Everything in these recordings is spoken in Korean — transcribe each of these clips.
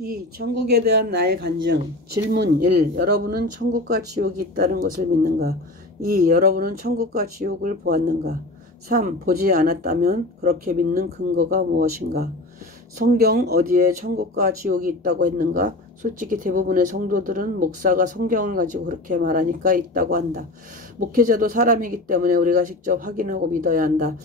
2. 천국에 대한 나의 간증. 질문 1. 여러분은 천국과 지옥이 있다는 것을 믿는가? 2. 여러분은 천국과 지옥을 보았는가? 3. 보지 않았다면 그렇게 믿는 근거가 무엇인가? 성경 어디에 천국과 지옥이 있다고 했는가? 솔직히 대부분의 성도들은 목사가 성경을 가지고 그렇게 말하니까 있다고 한다. 목회자도 사람이기 때문에 우리가 직접 확인하고 믿어야 한다.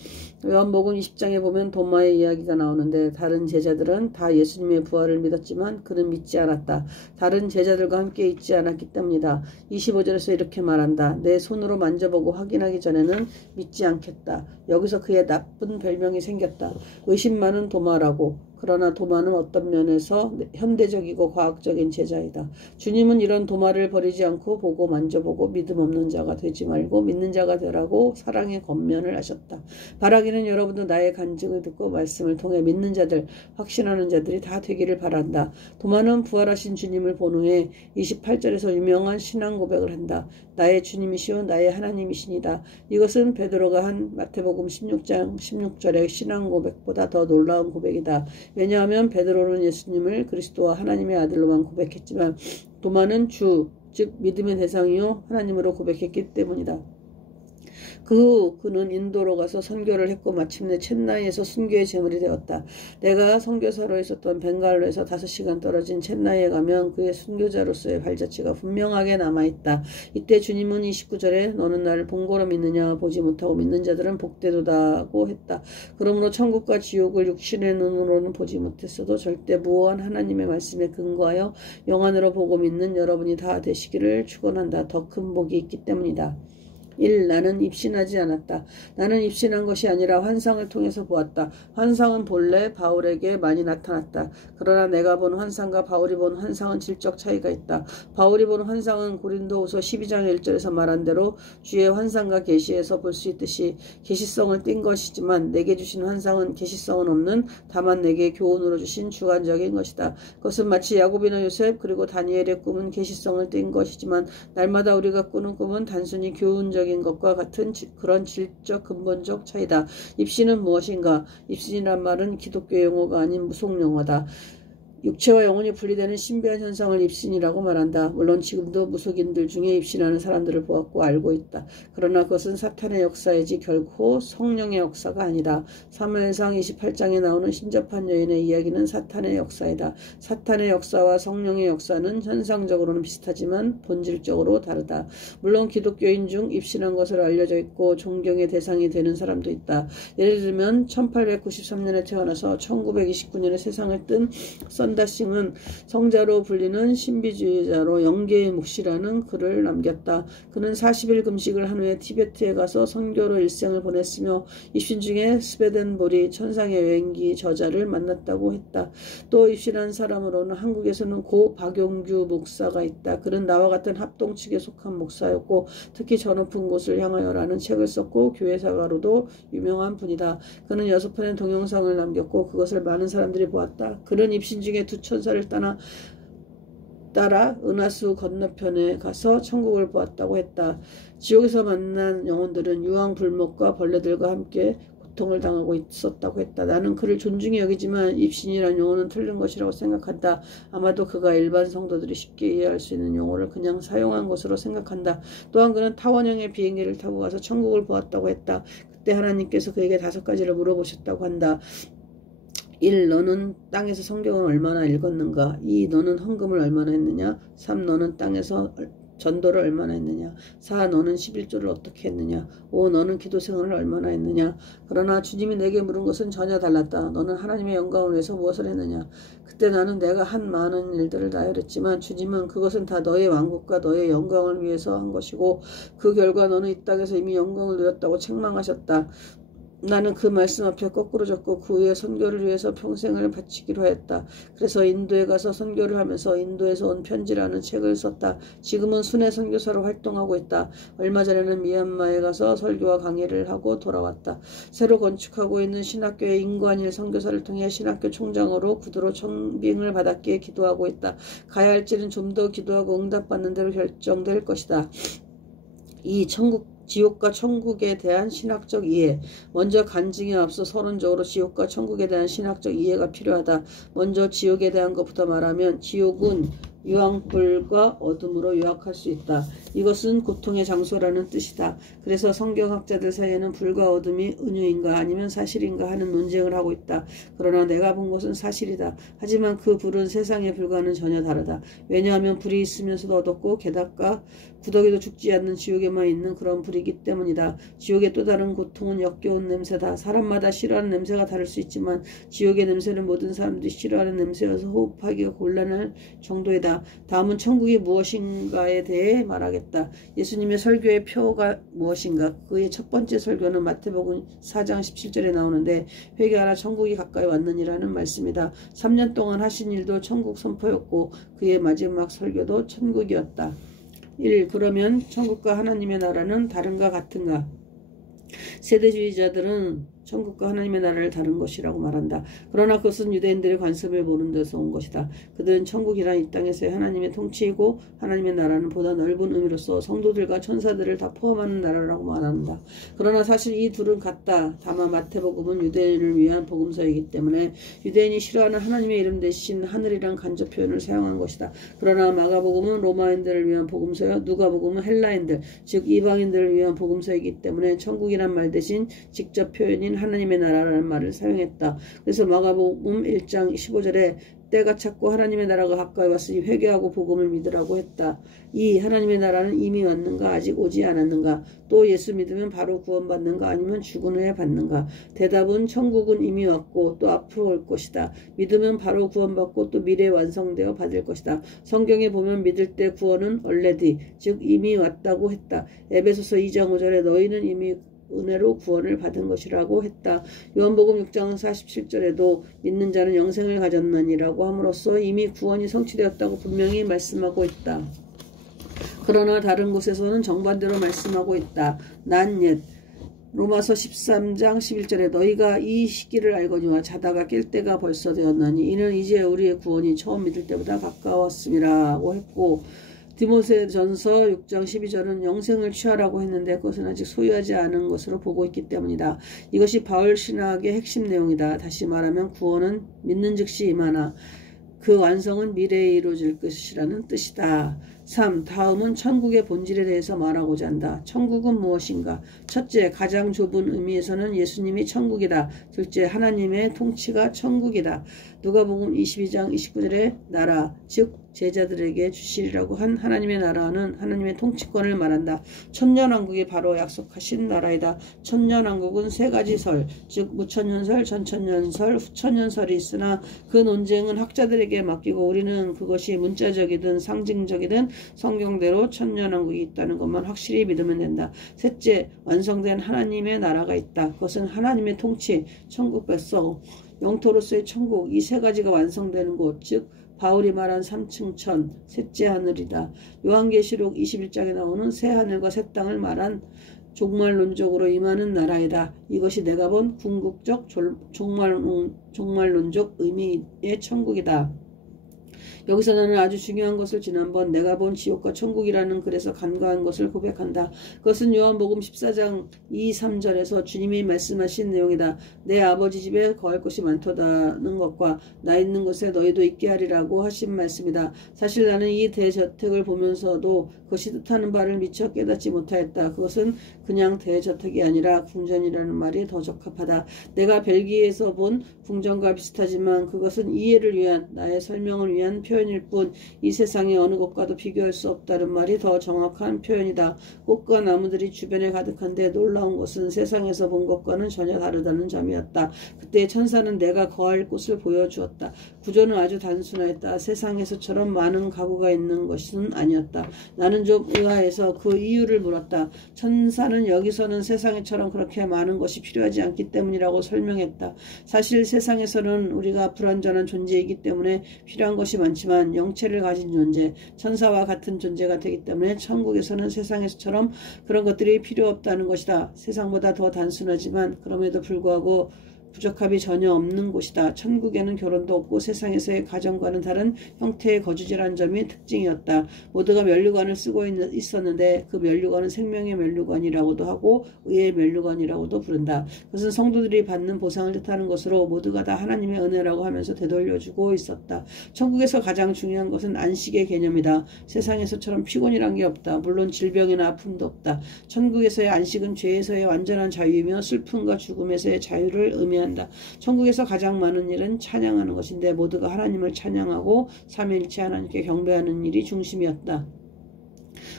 요한복음 20장에 보면 도마의 이야기가 나오는데 다른 제자들은 다 예수님의 부활을 믿었지만 그는 믿지 않았다. 다른 제자들과 함께 있지 않았기 때문이다. 25절에서 이렇게 말한다. 내 손으로 만져보고 확인하기 전에는 믿지 않겠다. 여기서 그의 나쁜 별명이 생겼다. 의심 많은 도마라고. 그러나 도마는 어떤 면에서 현대적이고 과학적인 제자이다. 주님은 이런 도마를 버리지 않고 보고 만져보고 믿음 없는 자가 되지 말고 믿는 자가 되라고 사랑의 권면을 하셨다. 바라기는 여러분도 나의 간증을 듣고 말씀을 통해 믿는 자들, 확신하는 자들이 다 되기를 바란다. 도마는 부활하신 주님을 본 후에 28절에서 유명한 신앙 고백을 한다. 나의 주님이시오 나의 하나님이시니다. 이것은 베드로가 한 마태복음 16장 16절의 신앙 고백보다 더 놀라운 고백이다. 왜냐하면 베드로는 예수님을 그리스도와 하나님의 아들로만 고백했지만 도마는 주, 즉 믿음의 대상이요 하나님으로 고백했기 때문이다. 그는 인도로 가서 선교를 했고 마침내 첸나이에서 순교의 제물이 되었다. 내가 선교사로 있었던 벵갈로에서 5시간 떨어진 첸나이에 가면 그의 순교자로서의 발자취가 분명하게 남아있다. 이때 주님은 29절에 너는 나를 본 거로 믿느냐 보지 못하고 믿는 자들은 복되도다고 했다. 그러므로 천국과 지옥을 육신의 눈으로는 보지 못했어도 절대 무오한 하나님의 말씀에 근거하여 영안으로 보고 믿는 여러분이 다 되시기를 축원한다. 더 큰 복이 있기 때문이다. 1. 나는 입신하지 않았다. 나는 입신한 것이 아니라 환상을 통해서 보았다. 환상은 본래 바울에게 많이 나타났다. 그러나 내가 본 환상과 바울이 본 환상은 질적 차이가 있다. 바울이 본 환상은 고린도후서 12장 1절에서 말한 대로 주의 환상과 계시에서 볼 수 있듯이 계시성을 띈 것이지만 내게 주신 환상은 계시성은 없는 다만 내게 교훈으로 주신 주관적인 것이다. 그것은 마치 야곱이나 요셉 그리고 다니엘의 꿈은 계시성을 띈 것이지만 날마다 우리가 꾸는 꿈은 단순히 교훈적 인 것과 같은 그런 질적 근본적 차이다. 입신은 무엇인가? 입신이란 말은 기독교 용어가 아닌 무속 용어다. 육체와 영혼이 분리되는 신비한 현상을 입신이라고 말한다. 물론 지금도 무속인들 중에 입신하는 사람들을 보았고 알고 있다. 그러나 그것은 사탄의 역사이지 결코 성령의 역사가 아니다. 사무엘상 28장에 나오는 신접한 여인의 이야기는 사탄의 역사이다. 사탄의 역사와 성령의 역사는 현상적으로는 비슷하지만 본질적으로 다르다. 물론 기독교인 중 입신한 것으로 알려져 있고 존경의 대상이 되는 사람도 있다. 예를 들면 1893년에 태어나서 1929년에 세상을 뜬 선다싱은 성자로 불리는 신비주의자로 영계의 묵시라는 글을 남겼다. 그는 40일 금식을 한 후에 티베트에 가서 선교로 일생을 보냈으며 입신 중에 스베덴보리 천상의 여행기 저자를 만났다고 했다. 또 입신한 사람으로는 한국에서는 고 박용규 목사가 있다. 그는 나와 같은 합동 측에 속한 목사였고 특히 저 높은 곳을 향하여라는 책을 썼고 교회사가로도 유명한 분이다. 그는 6편의 동영상을 남겼고 그것을 많은 사람들이 보았다. 그는 입신 중에 두 천사를 따라 은하수 건너편에 가서 천국을 보았다고 했다. 지옥에서 만난 영혼들은 유황불목과 벌레들과 함께 고통을 당하고 있었다고 했다. 나는 그를 존중히 여기지만 입신이란 용어는 틀린 것이라고 생각한다. 아마도 그가 일반 성도들이 쉽게 이해할 수 있는 용어를 그냥 사용한 것으로 생각한다. 또한 그는 타원형의 비행기를 타고 가서 천국을 보았다고 했다. 그때 하나님께서 그에게 5가지를 물어보셨다고 한다. 1. 너는 땅에서 성경을 얼마나 읽었는가? 2. 너는 헌금을 얼마나 했느냐? 3. 너는 땅에서 전도를 얼마나 했느냐? 4. 너는 11조를 어떻게 했느냐? 5. 너는 기도 생활을 얼마나 했느냐? 그러나 주님이 내게 물은 것은 전혀 달랐다. 너는 하나님의 영광을 위해서 무엇을 했느냐? 그때 나는 내가 한 많은 일들을 나열했지만 주님은 그것은 다 너의 왕국과 너의 영광을 위해서 한 것이고 그 결과 너는 이 땅에서 이미 영광을 누렸다고 책망하셨다. 나는 그 말씀 앞에 거꾸로 졌고 그 후에 선교를 위해서 평생을 바치기로 하였다. 그래서 인도에 가서 선교를 하면서 인도에서 온 편지라는 책을 썼다. 지금은 순회 선교사로 활동하고 있다. 얼마 전에는 미얀마에 가서 설교와 강의를 하고 돌아왔다. 새로 건축하고 있는 신학교의 인관일 선교사를 통해 신학교 총장으로 구두로 청빙을 받았기에 기도하고 있다. 가야 할지는 좀 더 기도하고 응답받는 대로 결정될 것이다. 이 천국 지옥과 천국에 대한 신학적 이해. 먼저 간증에 앞서 서론적으로 지옥과 천국에 대한 신학적 이해가 필요하다. 먼저 지옥에 대한 것부터 말하면 지옥은 유황불과 어둠으로 요약할 수 있다. 이것은 고통의 장소라는 뜻이다. 그래서 성경학자들 사이에는 불과 어둠이 은유인가 아니면 사실인가 하는 논쟁을 하고 있다. 그러나 내가 본 것은 사실이다. 하지만 그 불은 세상의 불과는 전혀 다르다. 왜냐하면 불이 있으면서도 어둡고 게다가 구더기도 죽지 않는 지옥에만 있는 그런 불이기 때문이다. 지옥의 또 다른 고통은 역겨운 냄새다. 사람마다 싫어하는 냄새가 다를 수 있지만 지옥의 냄새는 모든 사람들이 싫어하는 냄새여서 호흡하기가 곤란할 정도이다. 다음은 천국이 무엇인가에 대해 말하겠다. 예수님의 설교의 표가 무엇인가? 그의 첫 번째 설교는 마태복음 4장 17절에 나오는데 회개하라 천국이 가까이 왔느니라는 말씀이다. 3년 동안 하신 일도 천국 선포였고 그의 마지막 설교도 천국이었다. 1. 그러면 천국과 하나님의 나라는 다른가 같은가? 세대주의자들은 천국과 하나님의 나라를 다른 것이라고 말한다. 그러나 그것은 유대인들의 관습을 보는 데서 온 것이다. 그들은 천국이란 이 땅에서의 하나님의 통치이고 하나님의 나라는 보다 넓은 의미로서 성도들과 천사들을 다 포함하는 나라라고 말한다. 그러나 사실 이 둘은 같다. 다만 마태복음은 유대인을 위한 복음서이기 때문에 유대인이 싫어하는 하나님의 이름 대신 하늘이란 간접 표현을 사용한 것이다. 그러나 마가복음은 로마인들을 위한 복음서여 누가복음은 헬라인들 즉 이방인들을 위한 복음서이기 때문에 천국이란 말 대신 직접 표현인 하나님의 나라라는 말을 사용했다. 그래서 마가복음 1장 15절에 때가 찼고 하나님의 나라가 가까이 왔으니 회개하고 복음을 믿으라고 했다. 2. 하나님의 나라는 이미 왔는가 아직 오지 않았는가? 또 예수 믿으면 바로 구원받는가 아니면 죽은 후에 받는가? 대답은 천국은 이미 왔고 또 앞으로 올 것이다. 믿으면 바로 구원받고 또 미래에 완성되어 받을 것이다. 성경에 보면 믿을 때 구원은 얼레디 즉 이미 왔다고 했다. 에베소서 2장 5절에 너희는 이미 은혜로 구원을 받은 것이라고 했다. 요한복음 6장 47절에도 믿는 자는 영생을 가졌느니라고 함으로써 이미 구원이 성취되었다고 분명히 말씀하고 있다. 그러나 다른 곳에서는 정반대로 말씀하고 있다. 난 옛 로마서 13장 11절에 너희가 이 시기를 알거니와 자다가 깰 때가 벌써 되었나니 이는 이제 우리의 구원이 처음 믿을 때보다 가까웠음이라고 했고 디모데전서 6장 12절은 영생을 취하라고 했는데 그것은 아직 소유하지 않은 것으로 보고 있기 때문이다. 이것이 바울 신학의 핵심 내용이다. 다시 말하면 구원은 믿는 즉시 임하나 그 완성은 미래에 이루어질 것이라는 뜻이다. 3. 다음은 천국의 본질에 대해서 말하고자 한다. 천국은 무엇인가? 첫째, 가장 좁은 의미에서는 예수님이 천국이다. 둘째, 하나님의 통치가 천국이다. 누가복음 22장 29절에 나라, 즉 제자들에게 주시리라고 한 하나님의 나라는 하나님의 통치권을 말한다. 천년왕국이 바로 약속하신 나라이다. 천년왕국은 세 가지 설, 즉 무천년설, 전천년설, 후천년설이 있으나 그 논쟁은 학자들에게 맡기고 우리는 그것이 문자적이든 상징적이든 성경대로 천년왕국이 있다는 것만 확실히 믿으면 된다. 셋째, 완성된 하나님의 나라가 있다. 그것은 하나님의 통치, 천국 백성, 영토로서의 천국, 이 세 가지가 완성되는 곳, 즉 바울이 말한 3층 천, 셋째 하늘이다. 요한계시록 21장에 나오는 새 하늘과 새 땅을 말한 종말론적으로 임하는 나라이다. 이것이 내가 본 궁극적 종말론적 의미의 천국이다. 여기서 나는 아주 중요한 것을 지난번 내가 본 지옥과 천국이라는 글에서 간과한 것을 고백한다. 그것은 요한복음 14장 2, 3절에서 주님이 말씀하신 내용이다. 내 아버지 집에 거할 곳이 많도다는 것과 나 있는 곳에 너희도 있게 하리라고 하신 말씀이다. 사실 나는 이 대저택을 보면서도 그것이 뜻하는 바를 미처 깨닫지 못하였다. 그것은 그냥 대저택이 아니라 궁전이라는 말이 더 적합하다. 내가 벨기에에서 본 궁전과 비슷하지만 그것은 이해를 위한 나의 설명을 위한 표현일 뿐 이 세상의 어느 것과도 비교할 수 없다는 말이 더 정확한 표현이다. 꽃과 나무들이 주변에 가득한데 놀라운 것은 세상에서 본 것과는 전혀 다르다는 점이었다. 그때 천사는 내가 거할 곳을 보여주었다. 구조는 아주 단순했다. 세상에서처럼 많은 가구가 있는 것은 아니었다. 나는 좀 의아해서 그 이유를 물었다. 천사는 여기서는 세상에처럼 그렇게 많은 것이 필요하지 않기 때문이라고 설명했다. 사실 세상에서는 우리가 불완전한 존재이기 때문에 필요한 것이 많지만 영체를 가진 존재, 천사와 같은 존재가 되기 때문에 천국에서는 세상에서처럼 그런 것들이 필요 없다는 것이다. 세상보다 더 단순하지만 그럼에도 불구하고 부적합이 전혀 없는 곳이다. 천국에는 결혼도 없고 세상에서의 가정과는 다른 형태의 거주지라는 점이 특징이었다. 모두가 면류관을 쓰고 있었는데 그 면류관은 생명의 면류관이라고도 하고 의의 면류관이라고도 부른다. 그것은 성도들이 받는 보상을 뜻하는 것으로 모두가 다 하나님의 은혜라고 하면서 되돌려주고 있었다. 천국에서 가장 중요한 것은 안식의 개념이다. 세상에서처럼 피곤이란 게 없다. 물론 질병이나 아픔도 없다. 천국에서의 안식은 죄에서의 완전한 자유이며 슬픔과 죽음에서의 자유를 의미한다. 천국에서 가장 많은 일은 찬양하는 것인데 모두가 하나님을 찬양하고 삼위일체 하나님께 경배하는 일이 중심이었다.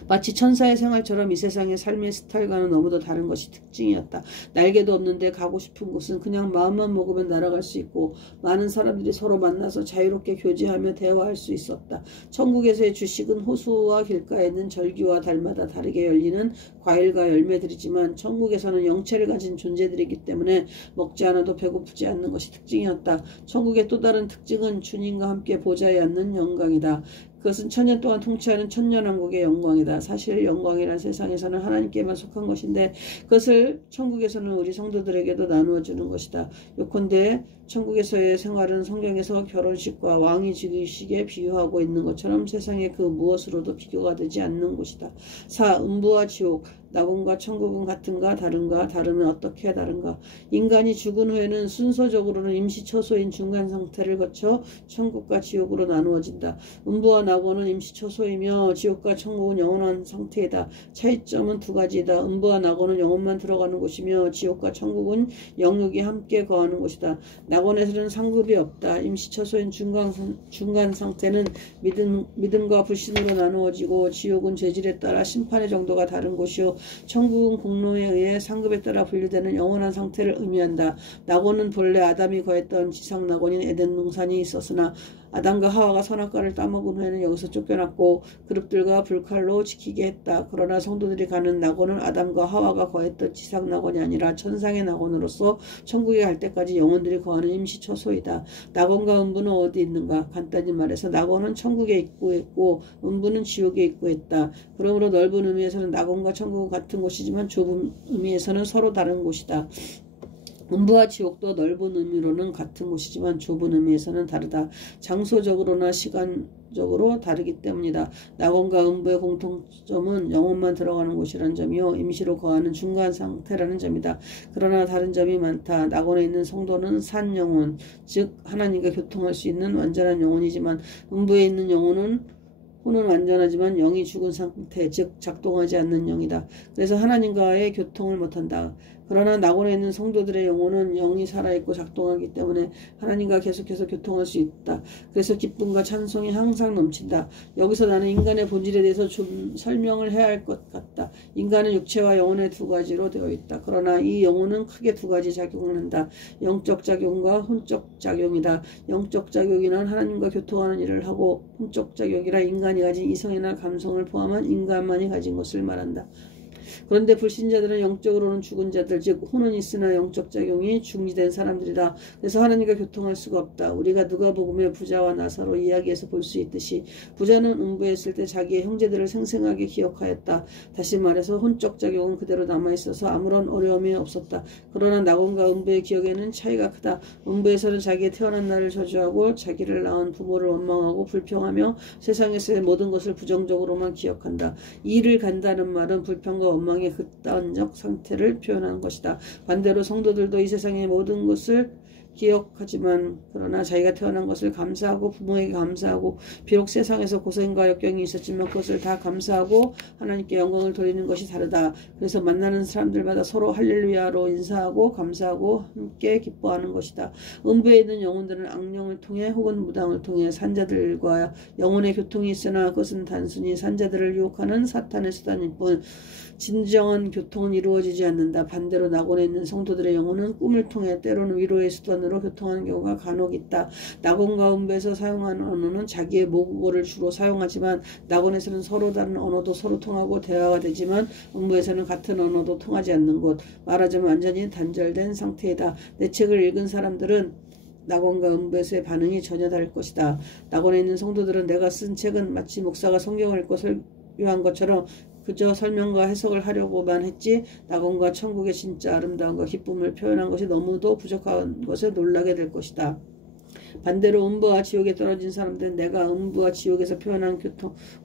마치 천사의 생활처럼 이 세상의 삶의 스타일과는 너무도 다른 것이 특징이었다. 날개도 없는데 가고 싶은 곳은 그냥 마음만 먹으면 날아갈 수 있고 많은 사람들이 서로 만나서 자유롭게 교제하며 대화할 수 있었다. 천국에서의 주식은 호수와 길가에 있는 절기와 달마다 다르게 열리는 과일과 열매들이지만 천국에서는 영체를 가진 존재들이기 때문에 먹지 않아도 배고프지 않는 것이 특징이었다. 천국의 또 다른 특징은 주님과 함께 보좌에 앉는 영광이다. 그것은 천년 동안 통치하는 천년왕국의 영광이다. 사실 영광이란 세상에서는 하나님께만 속한 것인데 그것을 천국에서는 우리 성도들에게도 나누어 주는 것이다. 요컨대 천국에서의 생활은 성경에서 결혼식과 왕이 즉위식에 비유하고 있는 것처럼 세상의 그 무엇으로도 비교가 되지 않는 곳이다. 4. 음부와 지옥. 낙원과 천국은 같은가 다른가? 다르면 어떻게 다른가? 인간이 죽은 후에는 순서적으로는 임시처소인 중간상태를 거쳐 천국과 지옥으로 나누어진다. 음부와 낙원은 임시처소이며 지옥과 천국은 영원한 상태이다. 차이점은 두 가지이다. 음부와 낙원은 영혼만 들어가는 곳이며 지옥과 천국은 영육이 함께 거하는 곳이다. 낙원에서는 상급이 없다. 임시처소인 중간 상태는 믿음과 불신으로 나누어지고 지옥은 죄질에 따라 심판의 정도가 다른 곳이요 천국은 공로에 의해 상급에 따라 분류되는 영원한 상태를 의미한다. 낙원은 본래 아담이 거했던 지상 낙원인 에덴 동산이 있었으나 아담과 하와가 선악과를 따먹은 후에는 여기서 쫓겨났고 그룹들과 불칼로 지키게 했다. 그러나 성도들이 가는 낙원은 아담과 하와가 거했던 지상 낙원이 아니라 천상의 낙원으로서 천국에 갈 때까지 영혼들이 거하는 임시처소이다. 낙원과 음부는 어디 있는가? 간단히 말해서 낙원은 천국에 입구했고 음부는 지옥에 입구했다. 그러므로 넓은 의미에서는 낙원과 천국은 같은 곳이지만 좁은 의미에서는 서로 다른 곳이다. 음부와 지옥도 넓은 의미로는 같은 곳이지만 좁은 의미에서는 다르다. 장소적으로나 시간적으로 다르기 때문이다. 낙원과 음부의 공통점은 영혼만 들어가는 곳이라는 점이요 임시로 거하는 중간 상태라는 점이다. 그러나 다른 점이 많다. 낙원에 있는 성도는 산 영혼, 즉 하나님과 교통할 수 있는 완전한 영혼이지만 음부에 있는 영혼은 혼은 완전하지만 영이 죽은 상태, 즉 작동하지 않는 영이다. 그래서 하나님과의 교통을 못한다. 그러나 낙원에 있는 성도들의 영혼은 영이 살아있고 작동하기 때문에 하나님과 계속해서 교통할 수 있다. 그래서 기쁨과 찬송이 항상 넘친다. 여기서 나는 인간의 본질에 대해서 좀 설명을 해야 할 것 같다. 인간은 육체와 영혼의 두 가지로 되어 있다. 그러나 이 영혼은 크게 두 가지 작용을 한다. 영적 작용과 혼적 작용이다. 영적 작용이란 하나님과 교통하는 일을 하고 혼적 작용이라 인간이 가진 이성이나 감성을 포함한 인간만이 가진 것을 말한다. 그런데 불신자들은 영적으로는 죽은 자들, 즉 혼은 있으나 영적 작용이 중지된 사람들이다. 그래서 하나님과 교통할 수가 없다. 우리가 누가복음의 부자와 나사로 이야기에서 볼 수 있듯이 부자는 음부에 있을 때 자기의 형제들을 생생하게 기억하였다. 다시 말해서 혼적 작용은 그대로 남아있어서 아무런 어려움이 없었다. 그러나 낙원과 음부의 기억에는 차이가 크다. 음부에서는 자기의 태어난 날을 저주하고 자기를 낳은 부모를 원망하고 불평하며 세상에서의 모든 것을 부정적으로만 기억한다. 이를 간다는 말은 불평과 원망의 극단적 상태를 표현한 것이다. 반대로 성도들도 이 세상의 모든 것을 기억하지만 그러나 자기가 태어난 것을 감사하고 부모에게 감사하고 비록 세상에서 고생과 역경이 있었지만 그것을 다 감사하고 하나님께 영광을 돌리는 것이 다르다. 그래서 만나는 사람들마다 서로 할렐루야로 인사하고 감사하고 함께 기뻐하는 것이다. 음부에 있는 영혼들은 악령을 통해 혹은 무당을 통해 산자들과 영혼의 교통이 있으나 그것은 단순히 산자들을 유혹하는 사탄의 수단일 뿐 진정한 교통은 이루어지지 않는다. 반대로 낙원에 있는 성도들의 영혼은 꿈을 통해 때로는 위로의 수단으로 교통하는 경우가 간혹 있다. 낙원과 음부에서 사용하는 언어는 자기의 모국어를 주로 사용하지만 낙원에서는 서로 다른 언어도 서로 통하고 대화가 되지만 음부에서는 같은 언어도 통하지 않는 곳, 말하자면 완전히 단절된 상태이다. 내 책을 읽은 사람들은 낙원과 음부에서의 반응이 전혀 다를 것이다. 낙원에 있는 성도들은 내가 쓴 책은 마치 목사가 성경을 읽고 설교한 것처럼 그저 설명과 해석을 하려고만 했지 낙원과 천국의 진짜 아름다움과 기쁨을 표현한 것이 너무도 부족한 것에 놀라게 될 것이다. 반대로 음부와 지옥에 떨어진 사람들은 내가 음부와 지옥에서 표현한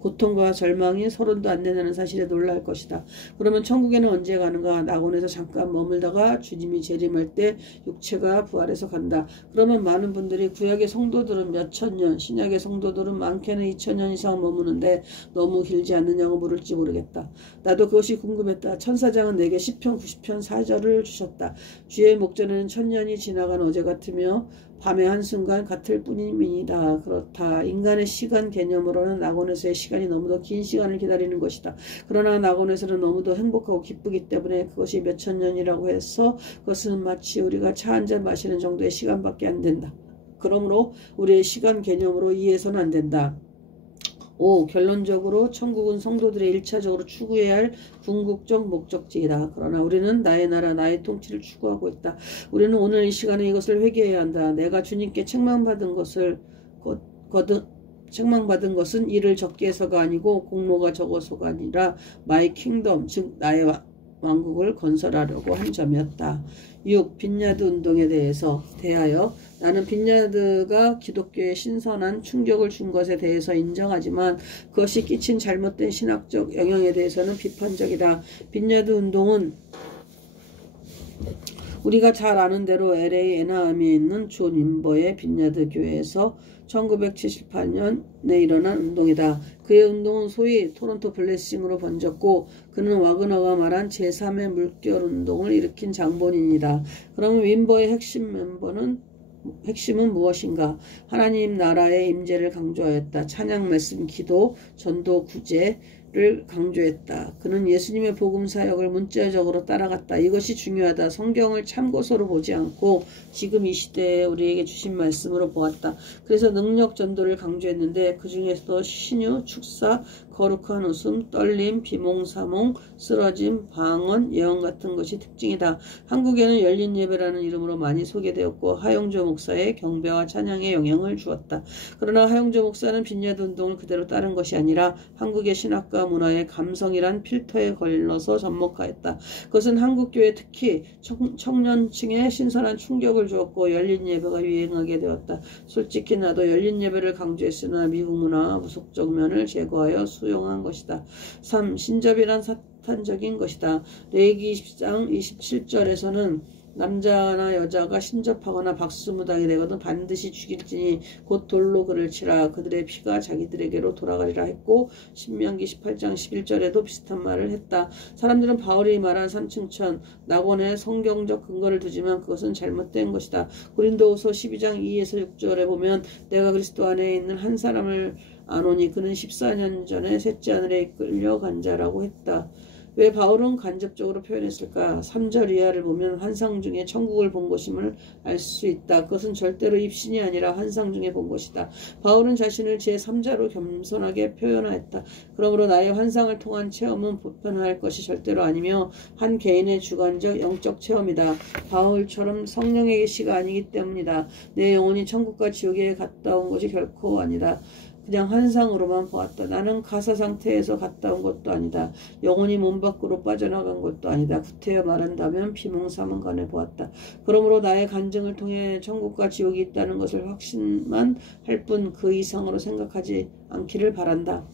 고통과 절망이 서론도 안 된다는 사실에 놀랄 것이다. 그러면 천국에는 언제 가는가? 낙원에서 잠깐 머물다가 주님이 재림할 때 육체가 부활해서 간다. 그러면 많은 분들이 구약의 성도들은 몇천 년, 신약의 성도들은 많게는 2000년 이상 머무는데 너무 길지 않느냐고 물을지 모르겠다. 나도 그것이 궁금했다. 천사장은 내게 시편 90편 4절을 주셨다. 주의 목전에는 천년이 지나간 어제 같으며 밤의 한순간 같을 뿐입니다. 그렇다. 인간의 시간 개념으로는 낙원에서의 시간이 너무도 긴 시간을 기다리는 것이다. 그러나 낙원에서는 너무도 행복하고 기쁘기 때문에 그것이 몇천 년이라고 해서 그것은 마치 우리가 차 한 잔 마시는 정도의 시간밖에 안 된다. 그러므로 우리의 시간 개념으로 이해해서는 안 된다. 5. 결론적으로 천국은 성도들의 1차적으로 추구해야 할 궁극적 목적지이다. 그러나 우리는 나의 나라, 나의 통치를 추구하고 있다. 우리는 오늘 이 시간에 이것을 회개해야 한다. 내가 주님께 책망받은 것은 일을 적게 해서가 아니고 공로가 적어서가 아니라 마이 킹덤, 즉 나의 왕국을 건설하려고 한 점이었다. 6. 빈야드 운동에 대하여 나는 빈야드가 기독교에 신선한 충격을 준 것에 대해서 인정하지만 그것이 끼친 잘못된 신학적 영향에 대해서는 비판적이다. 빈야드 운동은 우리가 잘 아는 대로 LA 애나함에 있는 존 윈버의 빈야드 교회에서 1978년에 일어난 운동이다. 그의 운동은 소위 토론토 블레싱으로 번졌고 그는 와그너가 말한 제3의 물결 운동을 일으킨 장본인이다. 그러면 윈버의 핵심은 무엇인가? 하나님 나라의 임재를 강조하였다. 찬양, 말씀, 기도, 전도, 구제를 강조했다. 그는 예수님의 복음 사역을 문자적으로 따라갔다. 이것이 중요하다. 성경을 참고서로 보지 않고 지금 이 시대에 우리에게 주신 말씀으로 보았다. 그래서 능력 전도를 강조했는데 그 중에서도 신유, 축사, 거룩한 웃음, 떨림, 비몽사몽, 쓰러짐, 방언, 예언 같은 것이 특징이다. 한국에는 열린 예배라는 이름으로 많이 소개되었고 하용조 목사의 경배와 찬양에 영향을 주었다. 그러나 하용조 목사는 빈야드 운동을 그대로 따른 것이 아니라 한국의 신학과 문화의 감성이란 필터에 걸러서 접목하였다. 그것은 한국교회 특히 청년층에 신선한 충격을 주었고 열린 예배가 유행하게 되었다. 솔직히 나도 열린 예배를 강조했으나 미국 문화와 무속적 면을 제거하여 수용한 것이다. 3. 신접이란 사탄적인 것이다. 레위기 20장 27절에서는 남자나 여자가 신접하거나 박수무당이 되거든 반드시 죽일지니 곧 돌로 그를 치라. 그들의 피가 자기들에게로 돌아가리라 했고 신명기 18장 11절에도 비슷한 말을 했다. 사람들은 바울이 말한 삼층천 낙원에 성경적 근거를 두지만 그것은 잘못된 것이다. 고린도후서 12장 2에서 6절에 보면 내가 그리스도 안에 있는 한 사람을 아노니 그는 14년 전에 셋째 하늘에 이끌려간 자라고 했다. 왜 바울은 간접적으로 표현했을까? 3절 이하를 보면 환상 중에 천국을 본 것임을 알 수 있다. 그것은 절대로 입신이 아니라 환상 중에 본 것이다. 바울은 자신을 제3자로 겸손하게 표현하였다. 그러므로 나의 환상을 통한 체험은 보편화할 것이 절대로 아니며 한 개인의 주관적 영적 체험이다. 바울처럼 성령의 계시가 아니기 때문이다. 내 영혼이 천국과 지옥에 갔다 온 것이 결코 아니다. 그냥 환상으로만 보았다. 나는 가사 상태에서 갔다 온 것도 아니다. 영혼이 몸 밖으로 빠져나간 것도 아니다. 구태여 말한다면 비몽사몽간에 보았다. 그러므로 나의 간증을 통해 천국과 지옥이 있다는 것을 확신만 할 뿐 그 이상으로 생각하지 않기를 바란다.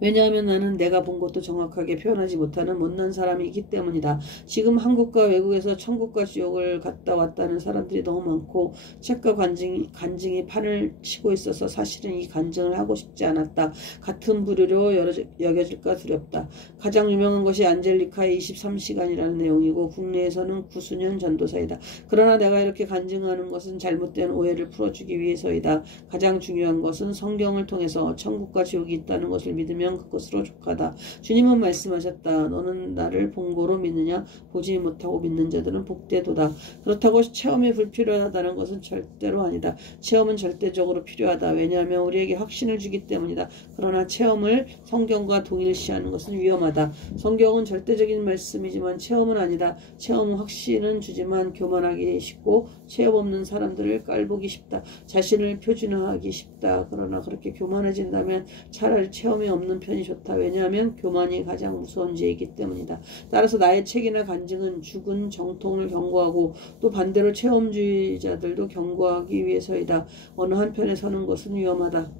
왜냐하면 나는 내가 본 것도 정확하게 표현하지 못하는 못난 사람이기 때문이다. 지금 한국과 외국에서 천국과 지옥을 갔다 왔다는 사람들이 너무 많고 책과 간증이 판을 치고 있어서 사실은 이 간증을 하고 싶지 않았다. 같은 부류로 여겨질까 두렵다. 가장 유명한 것이 안젤리카의 23시간이라는 내용이고 국내에서는 9수년 전도사이다. 그러나 내가 이렇게 간증하는 것은 잘못된 오해를 풀어주기 위해서이다. 가장 중요한 것은 성경을 통해서 천국과 지옥이 있다는 것을 믿으면 그것으로 족하다. 주님은 말씀하셨다. 너는 나를 본고로 믿느냐? 보지 못하고 믿는 자들은 복되도다. 그렇다고 체험이 불필요하다는 것은 절대로 아니다. 체험은 절대적으로 필요하다. 왜냐하면 우리에게 확신을 주기 때문이다. 그러나 체험을 성경과 동일시하는 것은 위험하다. 성경은 절대적인 말씀이지만 체험은 아니다. 체험은 확신은 주지만 교만하기 쉽고 체험 없는 사람들을 깔보기 쉽다. 자신을 표준화하기 쉽다. 그러나 그렇게 교만해진다면 차라리 체험이 없는 편이 좋다. 왜냐하면 교만이 가장 무서운 죄이기 때문이다. 따라서 나의 책이나 간증은 죽은 정통을 경고하고 또 반대로 체험주의자들도 경고하기 위해서이다. 어느 한편에 서는 것은 위험하다.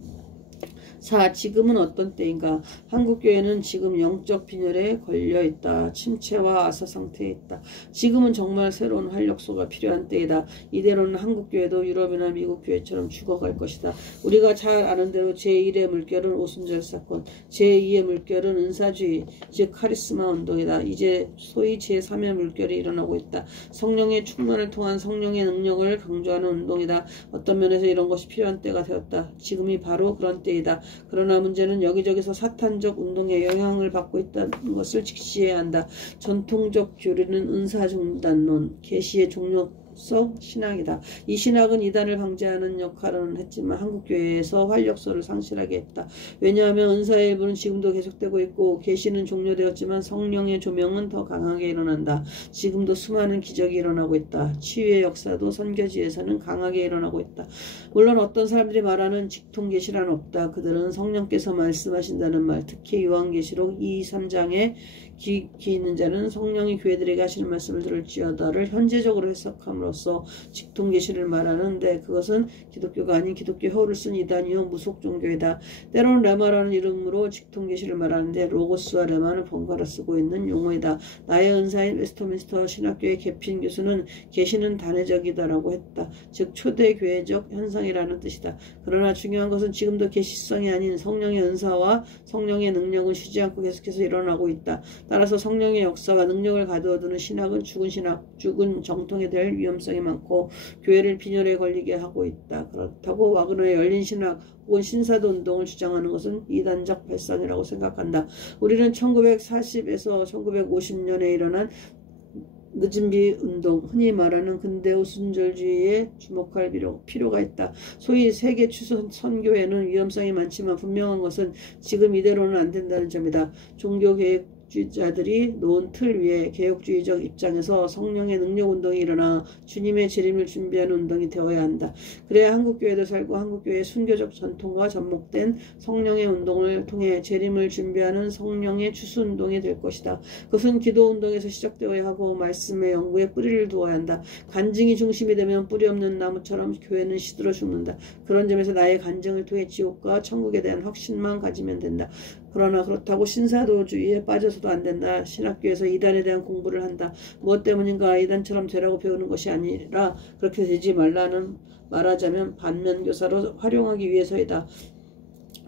4. 지금은 어떤 때인가? 한국교회는 지금 영적 빈혈에 걸려있다. 침체와 아사 상태에 있다. 지금은 정말 새로운 활력소가 필요한 때이다. 이대로는 한국교회도 유럽이나 미국 교회처럼 죽어갈 것이다. 우리가 잘 아는 대로 제1의 물결은 오순절 사건, 제2의 물결은 은사주의, 즉 카리스마 운동이다. 이제 소위 제3의 물결이 일어나고 있다. 성령의 충만을 통한 성령의 능력을 강조하는 운동이다. 어떤 면에서 이런 것이 필요한 때가 되었다. 지금이 바로 그런 때이다. 그러나 문제는 여기저기서 사탄적 운동에 영향을 받고 있다는 것을 직시해야 한다. 전통적 교리는 은사중단론, 계시의 종료성 신학이다. 이 신학은 이단을 방지하는 역할은 했지만 한국교회에서 활력소를 상실하게 했다. 왜냐하면 은사의 일부는 지금도 계속되고 있고 계시는 종료되었지만 성령의 조명은 더 강하게 일어난다. 지금도 수많은 기적이 일어나고 있다. 치유의 역사도 선교지에서는 강하게 일어나고 있다. 물론 어떤 사람들이 말하는 직통계시란 없다. 그들은 성령께서 말씀하신다는 말, 특히 요한계시록 2, 3장에 귀 있는 자는 성령이 교회들에게 하시는 말씀을 들을지어다를 현재적으로 해석함으로써 직통계시를 말하는데 그것은 기독교가 아닌 기독교 혀를 쓴 이단이요 무속 종교이다. 때로는 레마라는 이름으로 직통계시를 말하는데 로고스와 레마는 번갈아 쓰고 있는 용어이다. 나의 은사인 웨스터민스터 신학교의 개핀 교수는 계시는 단회적이다라고 했다. 즉 초대교회적 현상이라는 뜻이다. 그러나 중요한 것은 지금도 계시성이 아닌 성령의 은사와 성령의 능력은 쉬지 않고 계속해서 일어나고 있다. 따라서 성령의 역사가 능력을 가두어두는 신학은 죽은 신학, 죽은 정통이 될 위험성이 많고 교회를 빈혈에 걸리게 하고 있다. 그렇다고 와그너의 열린 신학 혹은 신사도 운동을 주장하는 것은 이단적 발상이라고 생각한다. 우리는 1940에서 1950년에 일어난 늦은비 운동, 흔히 말하는 근대 오순절주의에 주목할 필요가 있다. 소위 세계 추선 선교회는 위험성이 많지만 분명한 것은 지금 이대로는 안 된다는 점이다. 종교개혁주의자들이 놓은 틀 위에 개혁주의적 입장에서 성령의 능력운동이 일어나 주님의 재림을 준비하는 운동이 되어야 한다. 그래야 한국교회도 살고 한국교회의 순교적 전통과 접목된 성령의 운동을 통해 재림을 준비하는 성령의 추수운동이 될 것이다. 그것은 기도운동에서 시작되어야 하고 말씀의 연구에 뿌리를 두어야 한다. 간증이 중심이 되면 뿌리 없는 나무처럼 교회는 시들어 죽는다. 그런 점에서 나의 간증을 통해 지옥과 천국에 대한 확신만 가지면 된다. 그러나 그렇다고 신사도주의에 빠져서도 안 된다. 신학교에서 이단에 대한 공부를 한다. 무엇 때문인가 이단처럼 되라고 배우는 것이 아니라 그렇게 되지 말하자면 반면교사로 활용하기 위해서이다.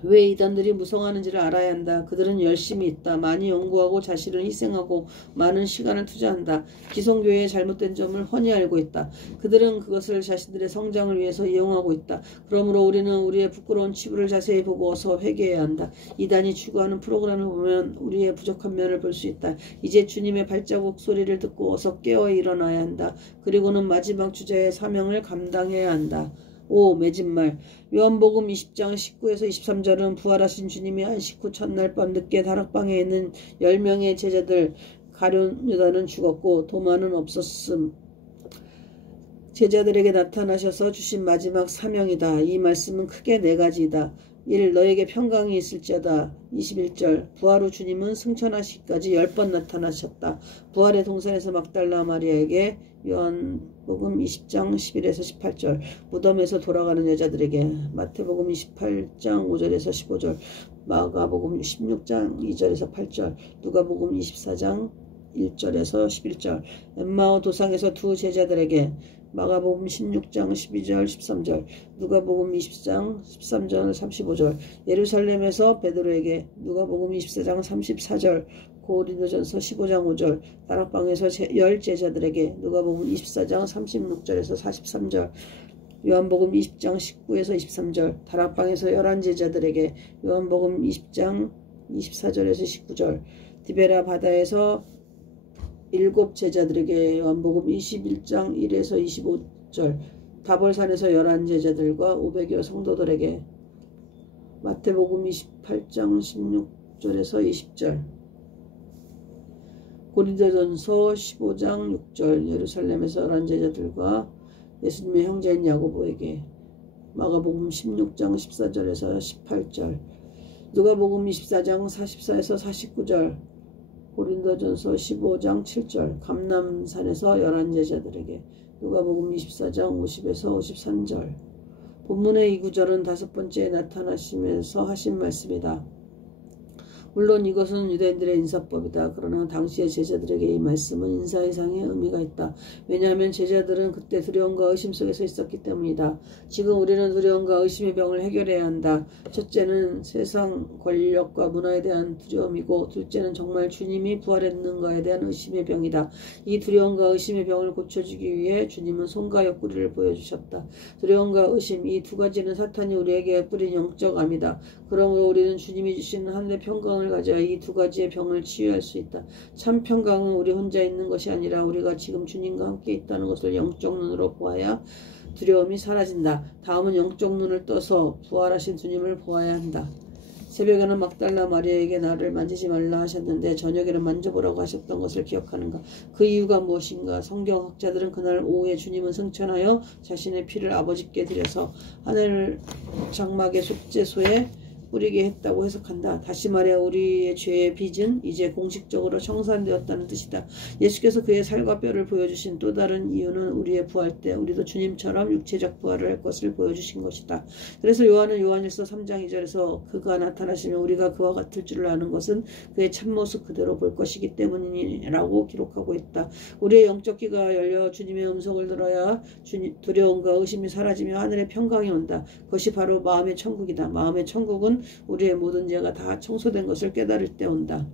왜 이단들이 무성하는지를 알아야 한다. 그들은 열심히 있다. 많이 연구하고 자신을 희생하고 많은 시간을 투자한다. 기성교회의 잘못된 점을 훤히 알고 있다. 그들은 그것을 자신들의 성장을 위해서 이용하고 있다. 그러므로 우리는 우리의 부끄러운 치부를 자세히 보고 어서 회개해야 한다. 이단이 추구하는 프로그램을 보면 우리의 부족한 면을 볼 수 있다. 이제 주님의 발자국 소리를 듣고 어서 깨어 일어나야 한다. 그리고는 마지막 주자의 사명을 감당해야 한다. 5. 맺은말 요한복음 20장 19에서 23절은 부활하신 주님이 안식 후 첫날 밤 늦게 다락방에 있는 10명의 제자들 가룟 유다는 죽었고 도마는 없었음. 제자들에게 나타나셔서 주신 마지막 사명이다. 이 말씀은 크게 4가지이다. 1. 너에게 평강이 있을지어다. 21절 부활 후 주님은 승천하시기까지 10번 나타나셨다. 부활의 동산에서 막달라 마리아에게 요한복음 20장 11에서 18절 무덤에서 돌아가는 여자들에게 마태복음 28장 5절에서 15절 마가복음 16장 2절에서 8절 누가복음 24장 1절에서 11절 엠마오 도상에서 두 제자들에게 마가복음 16장 12절 13절 누가복음 20장 13절 35절 예루살렘에서 베드로에게 누가복음 24장 34절 고린도전서 15장 5절 다락방에서 10제자들에게 누가복음 24장 36절에서 43절 요한복음 20장 19에서 23절 다락방에서 11제자들에게 요한복음 20장 24절에서 19절 디베라 바다에서 7제자들에게 요한복음 21장 1에서 25절 다볼산에서 11제자들과 500여 성도들에게 마태복음 28장 16절에서 20절 고린도전서 15장 6절 예루살렘에서 11제자들과 예수님의 형제인 야고보에게 마가복음 16장 14절에서 18절 누가복음 24장 44에서 49절, 고린도전서 15장 7절, 감람산에서 11제자들에게, 누가복음 24장 50에서 53절. 본문의 이 구절은 다섯 번째 나타나시면서 하신 말씀이다. 물론 이것은 유대인들의 인사법이다. 그러나 당시의 제자들에게 이 말씀은 인사 이상의 의미가 있다. 왜냐하면 제자들은 그때 두려움과 의심 속에서 있었기 때문이다. 지금 우리는 두려움과 의심의 병을 해결해야 한다. 첫째는 세상 권력과 문화에 대한 두려움이고, 둘째는 정말 주님이 부활했는가에 대한 의심의 병이다. 이 두려움과 의심의 병을 고쳐주기 위해 주님은 손과 옆구리를 보여주셨다. 두려움과 의심, 이 두 가지는 사탄이 우리에게 뿌린 영적 암이다. 그러므로 우리는 주님이 주시는 하늘의 평강을 가져 이 두 가지의 병을 치유할 수 있다. 참 평강은 우리 혼자 있는 것이 아니라 우리가 지금 주님과 함께 있다는 것을 영적 눈으로 보아야 두려움이 사라진다. 다음은 영적 눈을 떠서 부활하신 주님을 보아야 한다. 새벽에는 막달라 마리아에게 나를 만지지 말라 하셨는데 저녁에는 만져보라고 하셨던 것을 기억하는가? 그 이유가 무엇인가? 성경학자들은 그날 오후에 주님은 승천하여 자신의 피를 아버지께 드려서 하늘 장막의 속죄소에 뿌리게 했다고 해석한다. 다시 말해 우리의 죄의 빚은 이제 공식적으로 청산되었다는 뜻이다. 예수께서 그의 살과 뼈를 보여주신 또 다른 이유는 우리의 부활 때 우리도 주님처럼 육체적 부활을 할 것을 보여주신 것이다. 그래서 요한은 요한일서 3장 2절에서 그가 나타나시면 우리가 그와 같을 줄을 아는 것은 그의 참모습 그대로 볼 것이기 때문이라고 기록하고 있다. 우리의 영적 귀가 열려 주님의 음성을 들어야 두려움과 의심이 사라지며 하늘의 평강이 온다. 그것이 바로 마음의 천국이다. 마음의 천국은 우리의 모든 죄가 다 청소된 것을 깨달을 때 온다.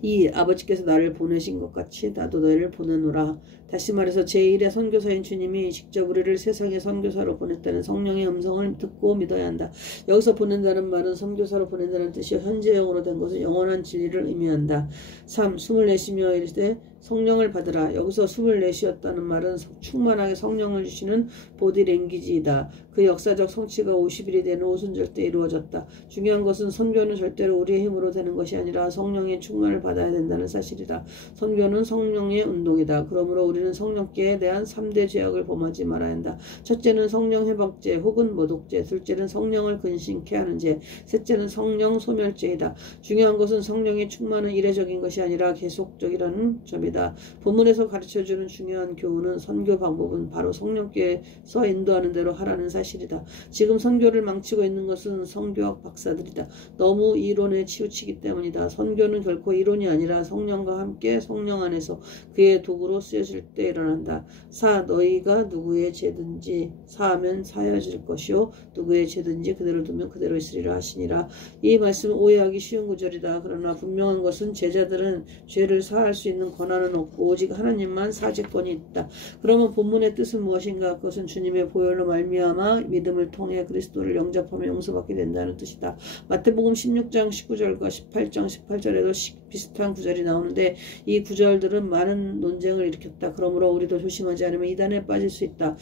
이 아버지께서 나를 보내신 것 같이 나도 너희를 보내노라. 다시 말해서 제1의 선교사인 주님이 직접 우리를 세상의 선교사로 보냈다는 성령의 음성을 듣고 믿어야 한다. 여기서 보낸다는 말은 선교사로 보낸다는 뜻이 현재형으로 된 것은 영원한 진리를 의미한다. 3. 숨을 내쉬며 이르되 성령을 받으라. 여기서 숨을 내쉬었다는 말은 충만하게 성령을 주시는 보디랭귀지이다. 그 역사적 성취가 50일이 되는 오순절 때 이루어졌다. 중요한 것은 선교는 절대로 우리의 힘으로 되는 것이 아니라 성령의 충만을 받아야 된다는 사실이다. 선교는 성령의 운동이다. 그러므로 우리는 성령께에 대한 3대 죄악을 범하지 말아야 한다. 첫째는 성령 해박죄 혹은 모독죄, 둘째는 성령을 근심케 하는 죄, 셋째는 성령 소멸죄이다. 중요한 것은 성령의 충만은 이례적인 것이 아니라 계속적이라는 점이다. 본문에서 가르쳐주는 중요한 교훈은 선교 방법은 바로 성령께서 인도하는 대로 하라는 사실이다. 지금 선교를 망치고 있는 것은 선교학 박사들이다. 너무 이론에 치우치기 때문이다. 선교는 결코 이론이 아니라 성령과 함께 성령 안에서 그의 도구로 쓰여질 때 일어난다. 4. 너희가 누구의 죄든지 사하면 사여질 것이요 누구의 죄든지 그대로 두면 그대로 있으리라 하시니라. 이 말씀은 오해하기 쉬운 구절이다. 그러나 분명한 것은 제자들은 죄를 사할 수 있는 권한은 없고 오직 하나님만 사죄권이 있다. 그러면 본문의 뜻은 무엇인가? 그것은 주님의 보혈로 말미암아 믿음을 통해 그리스도를 영접하며 용서받게 된다는 뜻이다. 마태복음 16장 19절과 18장 18절에도 비슷한 구절이 나오는데 이 구절들은 많은 논쟁을 일으켰다. 그러므로 우리도 조심하지 않으면 이단에 빠질 수 있다.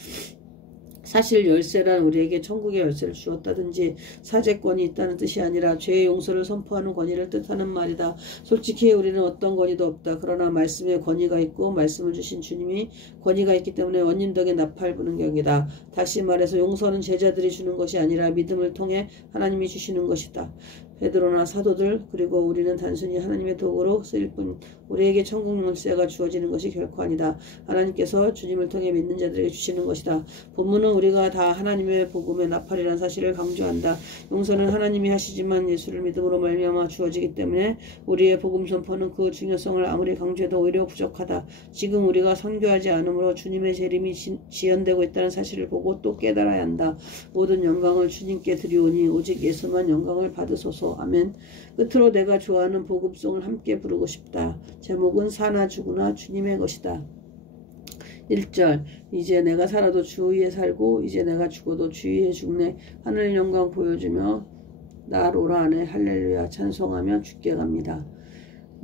사실 열쇠란 우리에게 천국의 열쇠를 주었다든지 사죄권이 있다는 뜻이 아니라 죄의 용서를 선포하는 권위를 뜻하는 말이다. 솔직히 우리는 어떤 권위도 없다. 그러나 말씀에 권위가 있고 말씀을 주신 주님이 권위가 있기 때문에 원님 덕에 나팔 부는 격이다. 다시 말해서 용서는 제자들이 주는 것이 아니라 믿음을 통해 하나님이 주시는 것이다. 베드로나 사도들 그리고 우리는 단순히 하나님의 도구로 쓰일 뿐 우리에게 천국 열쇠가 주어지는 것이 결코 아니다. 하나님께서 주님을 통해 믿는 자들에게 주시는 것이다. 본문은 우리가 다 하나님의 복음의 나팔이라는 사실을 강조한다. 용서는 하나님이 하시지만 예수를 믿음으로 말미암아 주어지기 때문에 우리의 복음 선포는 그 중요성을 아무리 강조해도 오히려 부족하다. 지금 우리가 선교하지 않으므로 주님의 재림이 지연되고 있다는 사실을 보고 또 깨달아야 한다. 모든 영광을 주님께 드리오니 오직 예수만 영광을 받으소서. 아멘. 끝으로 내가 좋아하는 복음송을 함께 부르고 싶다. 제목은 사나 죽으나 주님의 것이다. 1절 이제 내가 살아도 주 위에 살고 이제 내가 죽어도 주 위에 죽네. 하늘 영광 보여주며 나로라 안에 할렐루야 찬송하며 주께 갑니다.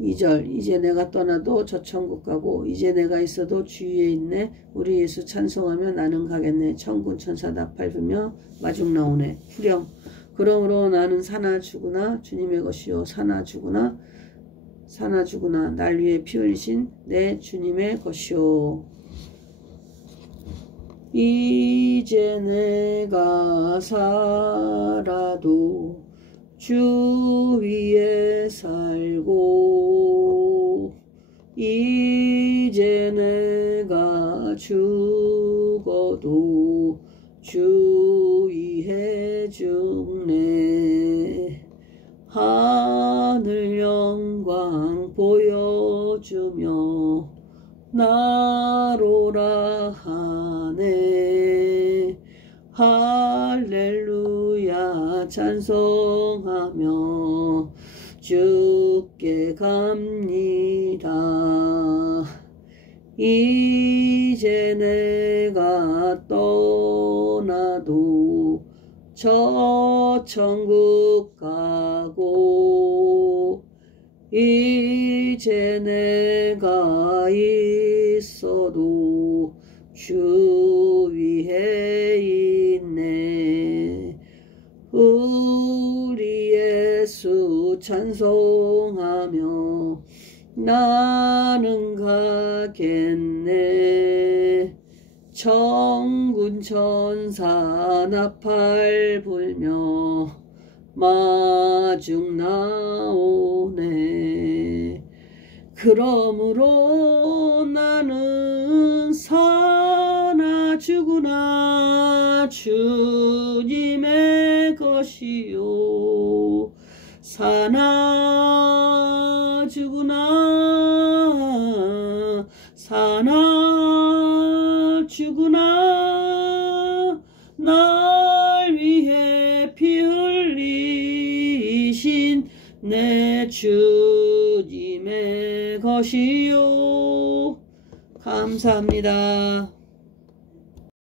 2절 이제 내가 떠나도 저 천국 가고 이제 내가 있어도 주 위에 있네. 우리 예수 찬송하며 나는 가겠네. 천군 천사 나팔 불며 마중 나오네. 후렴 그러므로 나는 사나 죽으나 주님의 것이요 사나 죽으나 날 위해 피 흘리신 내 주님의 것이요. 이제 내가 살아도 주 위에 살고 이제 내가 죽어도 주 위에 죽네. 하늘 영광 보여주며 나로라 하네. 할렐루야 찬송하며 주께 갑니다. 이제 내가 떠나도 저 천국 가고 이제 내가 있어도 주 위에 있네. 우리 예수 찬송하며 나는 가겠네. 천군 천사 나팔 불며 마중 나오네. 그러므로 나는 사나 죽으나 주님의 것이요. 사나 죽으나 사나 죽으나 날 위해 피 흘리신 내 주님의 것이요. 감사합니다.